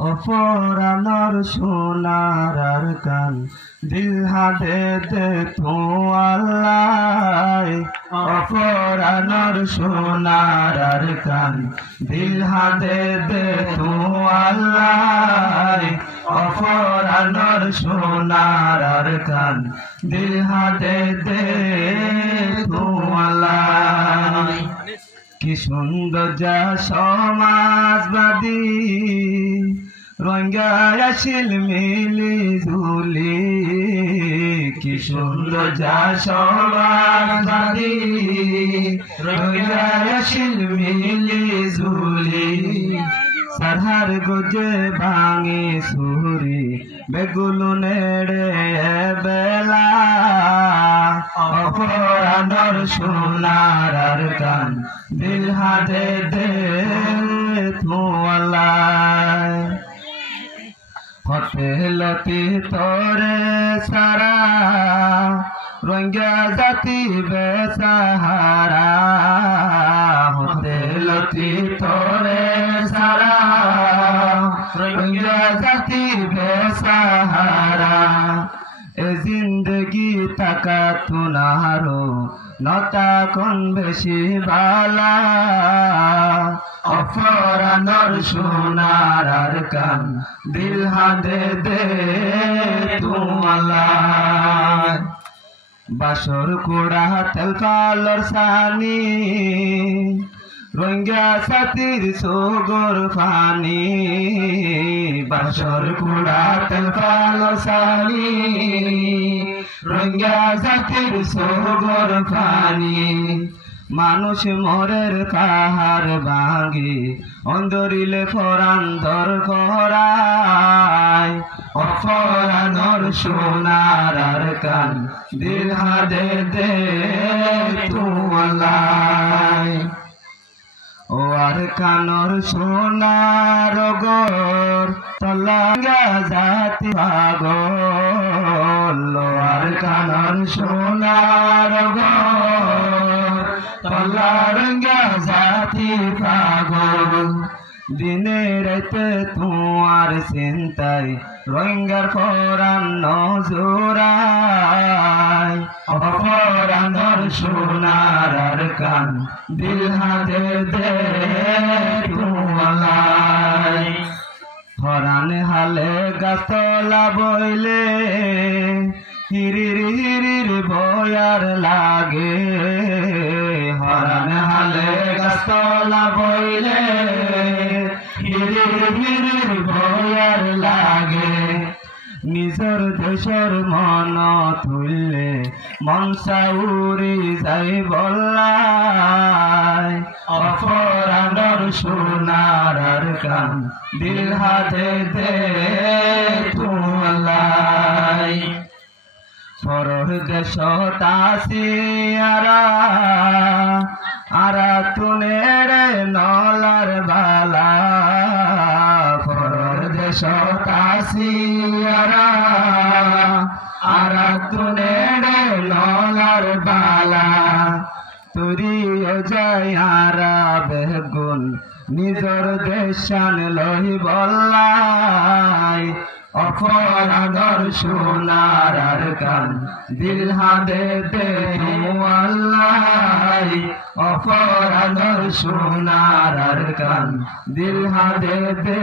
অপরানোর সোনার আর কান দিল হাতে দে তো আল্লাহ অপরানোর সোনার আর কান দিল হাতে দে তো আল্লাহ অপরানোর সোনার আর কান দিল হাতে দে তো আল্লাহ কি সুন্দর যা সমাজবাদী রঙ্গায়াশিল মিলি ঝুলি কি সুন্দর যা সমাজবাদী রঙ্গায়াশিল মিলি ঝুলি সারহার গোজে ভাঙে সুরি বেগুলো নেড়ে বেলা অপরানোর সোনার আর কান দিল হাতে দে তো আল্লাহ হতে লতি তোরে সারা রঙ্গা জাতি বেসাহারা হতে লতি তোরে সারা রঙ্গা জাতি বেসাহারা এ জিন্দগি তাকা তুনারো নতা কোন বেশি বালা অপরানোর সোনার আর কান দিল হাতে দে তো আল্লাহ বাসর কুড়া তেল কালর সানি রঙ্গা সাতির সোগর ফানি বাসর কুড়া তেল কালর সানি রঙ্গা সাতির সোগর ফানি মানুষ মরের কাহার ভাঙি অন্দরিলে ফরান্দর করায় অপরানোর সোনার আর কান দিল হাতে দে তো আল্লাহ ও আর কানর সোনার গর তলাঙ্গা জাতি পাগল ও আর কানর সোনার গর তলাঙ্গা জাতি পাগল দিনে রাতে তোমার চিন্তায় রঙ্গার পরাণ নজরায় অপরানোর সোনার আর কান দিল হাতে দে তো আল্লাহ হরান হালে গাছতলা বইলে হিরির হিরির বয়ার লাগে হরান হালে গাছতলা বইলে হিরির হিরির বয়ার লাগে নিজর দেশর মন তুললে মন সাউরি যাই বল্লাই অপরানোর সোনার আর কান দিল হাতে দে তো আল্লাহ পরর দেশ তাসিয়ারা আরা তুনেরে নলার বালা পরর দেশ তাসিয়ারা আরা তুনেরে নলার বালা তুরিও যায় আরা বেগুন নিজর দেশান লহি বল্লাই অপরানোর সোনার আর কান দিল হাতে দে তো আল্লাহ অপরানোর সোনার আর কান দিল হাতে দে